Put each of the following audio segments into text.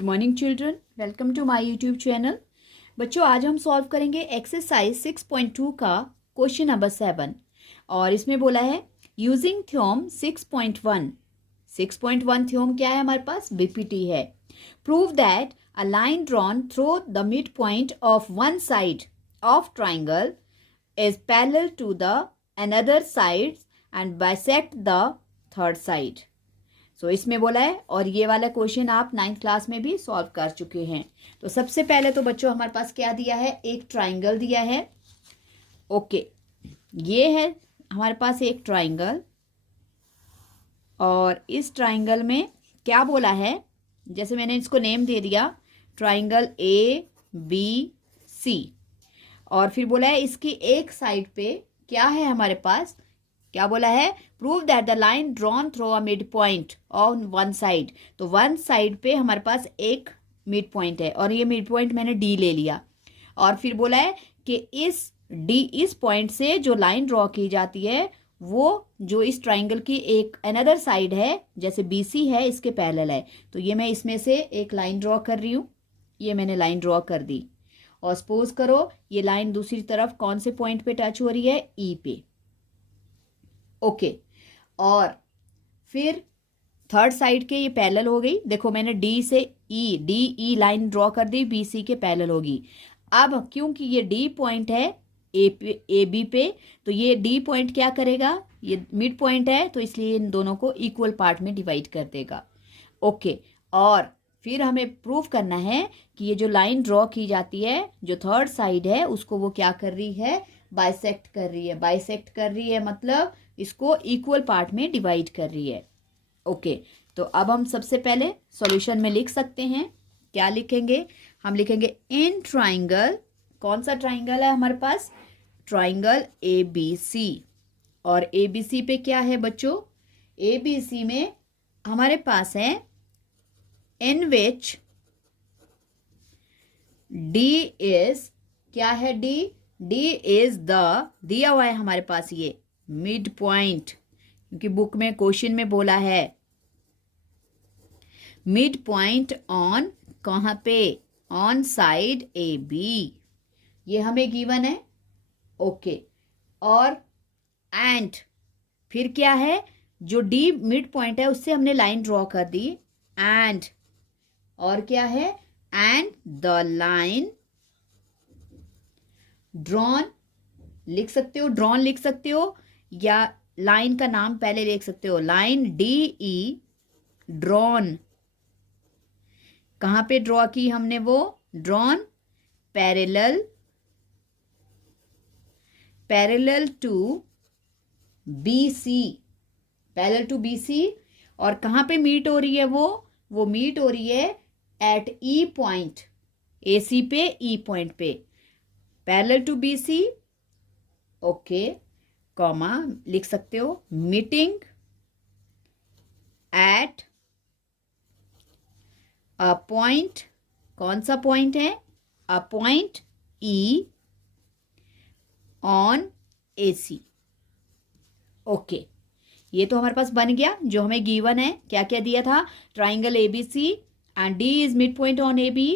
Good morning children, welcome to my YouTube channel. बच्चों, आज हम सॉल्व करेंगे एक्सरसाइज 6.2 का क्वेश्चन नंबर 7 और इसमें बोला है यूजिंग थ्योरम 6.1। 6.1 थ्योरम क्या है हमारे पास? बीपीटी है। Prove that a line drawn through the mid point of one side of triangle is parallel to the another side and bisect the third side. So इसमें बोला है और ये वाला क्वेश्चन आप 9th क्लास में भी सॉल्व कर चुके हैं। तो सबसे पहले तो बच्चों हमारे पास क्या दिया है? एक ट्राइंगल दिया है। ओके, ये है हमारे पास एक ट्राइंगल और इस ट्राइंगल में क्या बोला है? जैसे मैंने इसको नेम दे दिया ट्राइंगल ABC और फिर बोला है इसकी एक साइड पे क्या है हमारे पास? क्या बोला है? Prove that the line drawn through a mid point on one side. तो वन साइड पे हमारे पास एक मिड पॉइंट है और ये मिड पॉइंट मैंने डी ले लिया और फिर बोला है कि इस पॉइंट से जो लाइन ड्रॉ की जाती है वो जो इस ट्राइंगल की एक अनदर साइड है, जैसे BC है, इसके पैरेलल है। तो ये मैं इसमें से एक लाइन ड्रॉ कर रही हूँ। ये मैंने लाइन ड्रॉ कर दी और सपोज करो ये लाइन दूसरी तरफ कौन से पॉइंट पे टच हो रही है? E पे। ओके, और फिर थर्ड साइड के ये पैरेलल हो गई। देखो मैंने डी लाइन ड्रॉ कर दी, BC के पैरेलल होगी। अब क्योंकि ये D पॉइंट है AB पे, तो ये D पॉइंट क्या करेगा? ये मिड पॉइंट है तो इसलिए इन दोनों को इक्वल पार्ट में डिवाइड कर देगा। ओके, और फिर हमें प्रूव करना है कि ये जो लाइन ड्रॉ की जाती है, जो थर्ड साइड है, उसको वो क्या कर रही है? बाइसेक्ट कर रही है। बाइसेक्ट कर रही है मतलब इसको इक्वल पार्ट में डिवाइड कर रही है। ओके, तो अब हम सबसे पहले सॉल्यूशन में लिख सकते हैं। क्या लिखेंगे? हम लिखेंगे इन ट्राइंगल। कौन सा ट्राइंगल है हमारे पास? Triangle ABC। और ABC पे क्या है बच्चों? ABC में हमारे पास है इन विच D इज, क्या है D इज द, दिया हुआ है हमारे पास ये मिड पॉइंट, क्योंकि बुक में क्वेश्चन में बोला है मिड पॉइंट ऑन, कहाँ पे? On side AB। ये हमें गिवन है। ओके, और एंड फिर क्या है? जो D मिड पॉइंट है उससे हमने लाइन ड्रॉ कर दी एंड, और क्या है? एंड द लाइन ड्रॉन लिख सकते हो, ड्रॉन लिख सकते हो या लाइन का नाम पहले लिख सकते हो। लाइन DE ड्रॉन, कहां पे ड्रॉ की हमने? वो drawn parallel to BC, parallel to BC। और कहां पे मीट हो रही है? वो मीट हो रही है एट E पॉइंट, AC पे, E पॉइंट पे, parallel to BC। Okay, comma लिख सकते हो मीटिंग एट अ पॉइंट। कौन सा पॉइंट है? A point E on AC। Okay, ये तो हमारे पास बन गया जो हमें गिवन है। क्या क्या दिया था? Triangle ABC and D is mid point on AB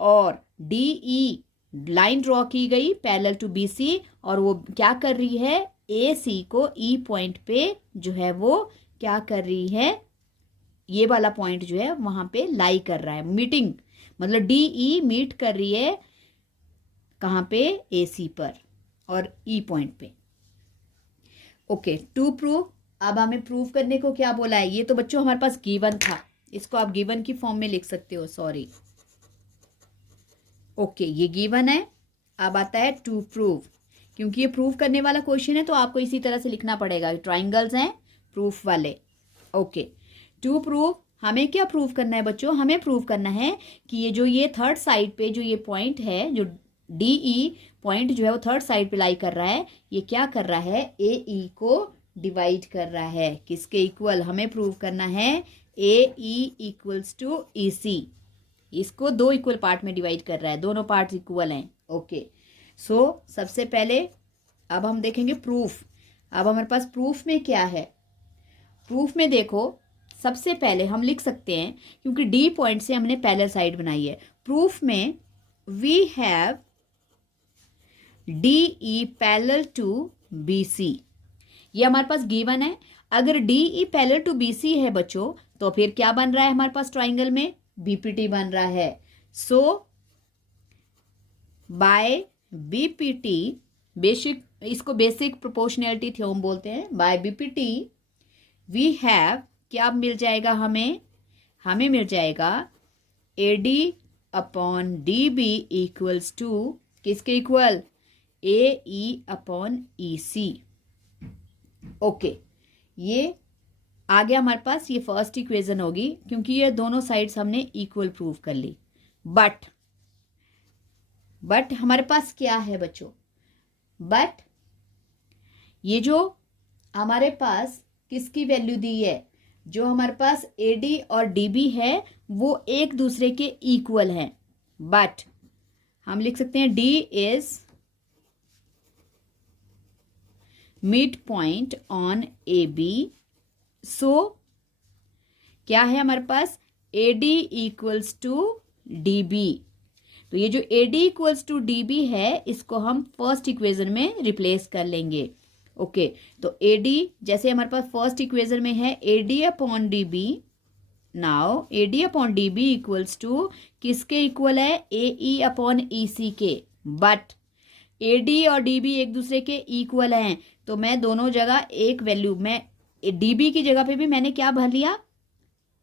और DE लाइन ड्रॉ की गई पैरेलल टू BC और वो क्या कर रही है? AC को E पॉइंट पे जो है वो क्या कर रही है? ये वाला पॉइंट जो है वहां पे लाई कर रहा है। मीटिंग मतलब DE मीट कर रही है कहाँ पे? AC पर और E पॉइंट पे। Okay, to prove. अब हमें प्रूव करने को क्या बोला है? ये तो बच्चों हमारे पास गिवन था, इसको आप गिवन की फॉर्म में लिख सकते हो। सॉरी, ओके, ये गिवन है। अब आता है टू प्रूव, क्योंकि ये प्रूव करने वाला क्वेश्चन है तो आपको इसी तरह से लिखना पड़ेगा। ट्राइंगल्स हैं प्रूफ वाले। ओके, टू प्रूव हमें क्या प्रूव करना है बच्चों? हमें प्रूव करना है कि ये थर्ड साइड पे जो ये पॉइंट है, जो DE पॉइंट जो है वो थर्ड साइड पे लाई कर रहा है, ये क्या कर रहा है? AE को डिवाइड कर रहा है। किसके इक्वल? हमें प्रूव करना है AE इक्वल्स टू EC। इसको दो इक्वल पार्ट में डिवाइड कर रहा है, दोनों पार्ट इक्वल हैं। ओके, सो सबसे पहले अब हम देखेंगे प्रूफ। अब हमारे पास प्रूफ में क्या है? प्रूफ में देखो सबसे पहले हम लिख सकते हैं, क्योंकि डी पॉइंट से हमने पैरेलल साइड बनाई है, प्रूफ में we have D E parallel to B C. ये हमारे पास गिवन है। अगर D E parallel to B C है बच्चों, तो फिर क्या बन रहा है हमारे पास ट्राइंगल में? बीपीटी बन रहा है। सो बाय बीपीटी, बेसिक, इसको बेसिक प्रोपोर्शनैलिटी थ्योरम बोलते हैं। बाय बीपीटी वी हैव, क्या मिल जाएगा हमें? हमें मिल जाएगा AD upon DB equals to किसके इक्वल? AE upon EC। ओके, ये आ गया हमारे पास, ये फर्स्ट इक्वेशन होगी, क्योंकि ये दोनों साइड्स हमने इक्वल प्रूव कर ली। बट हमारे पास क्या है बच्चों? बट ये जो हमारे पास किसकी वैल्यू दी है, जो हमारे पास AD और DB है वो एक दूसरे के इक्वल हैं। बट हम लिख सकते हैं D is mid point on AB। So क्या है हमारे पास? AD equals to DB। तो ये जो AD इक्वल्स टू DB है, इसको हम फर्स्ट इक्वेशन में रिप्लेस कर लेंगे। ओके, तो AD जैसे हमारे पास फर्स्ट इक्वेशन में है AD upon DB। Now AD upon DB equals to किसके इक्वल है? AE अपॉन EC के। बट AD और DB एक दूसरे के इक्वल हैं, तो मैं दोनों जगह एक वैल्यू, मैं DB की जगह पे भी मैंने क्या भर लिया?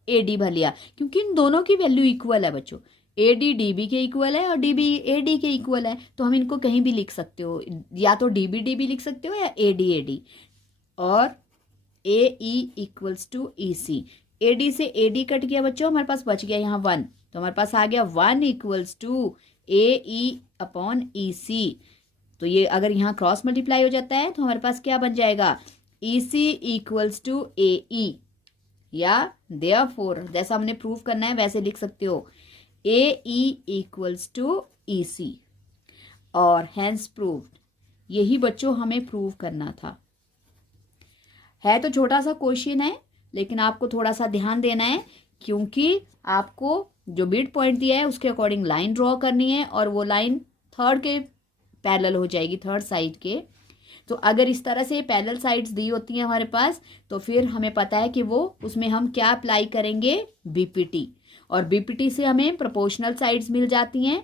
AD भर लिया, क्योंकि इन दोनों की वैल्यू इक्वल है बच्चों। AD DB के इक्वल है और DB AD के इक्वल है, तो हम इनको कहीं भी लिख सकते हो, या तो DB DB लिख सकते हो या AD AD। और AE equals to EC। AD से AD कट गया बच्चों, हमारे पास बच गया यहाँ 1, तो हमारे पास आ गया 1 equals to AE upon EC। तो ये अगर यहाँ क्रॉस मल्टीप्लाई हो जाता है तो हमारे पास क्या बन जाएगा? EC इक्वल्स टू AE, या देयरफॉर जैसा हमने प्रूव करना है वैसे लिख सकते हो, AE इक्वल्स टू EC। और हैंस प्रूव्ड। यही बच्चों हमें प्रूव करना था। है तो छोटा सा क्वेश्चन है, लेकिन आपको थोड़ा सा ध्यान देना है, क्योंकि आपको जो मिड पॉइंट दिया है उसके अकॉर्डिंग लाइन ड्रॉ करनी है, और वो लाइन थर्ड के पैरेलल हो जाएगी, थर्ड साइड के। तो अगर इस तरह से पैरेलल साइड्स दी होती हैं हमारे पास, तो फिर हमें पता है कि वो उसमें हम क्या अप्लाई करेंगे? बीपीटी। और बीपीटी से हमें प्रोपोर्शनल साइड्स मिल जाती हैं।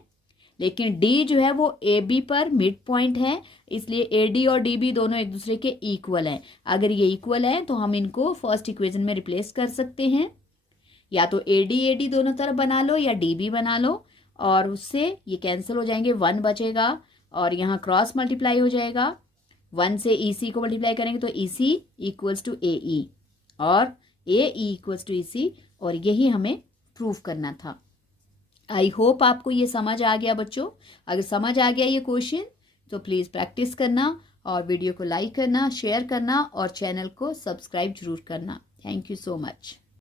लेकिन डी जो है वो AB पर मिड पॉइंट है, इसलिए AD और DB दोनों एक दूसरे के इक्वल हैं। अगर ये इक्वल है तो हम इनको फर्स्ट इक्वेशन में रिप्लेस कर सकते हैं, या तो AD दोनों तरफ बना लो या DB बना लो, और उससे ये कैंसिल हो जाएंगे, 1 बचेगा और यहाँ क्रॉस मल्टीप्लाई हो जाएगा। 1 से EC को मल्टीप्लाई करेंगे तो EC इक्वल्स टू AE और AE इक्वल्स टू EC, और यही हमें प्रूव करना था। आई होप आपको ये समझ आ गया बच्चों। अगर समझ आ गया ये क्वेश्चन तो प्लीज़ प्रैक्टिस करना, और वीडियो को लाइक करना, शेयर करना, और चैनल को सब्सक्राइब जरूर करना। Thank you so much.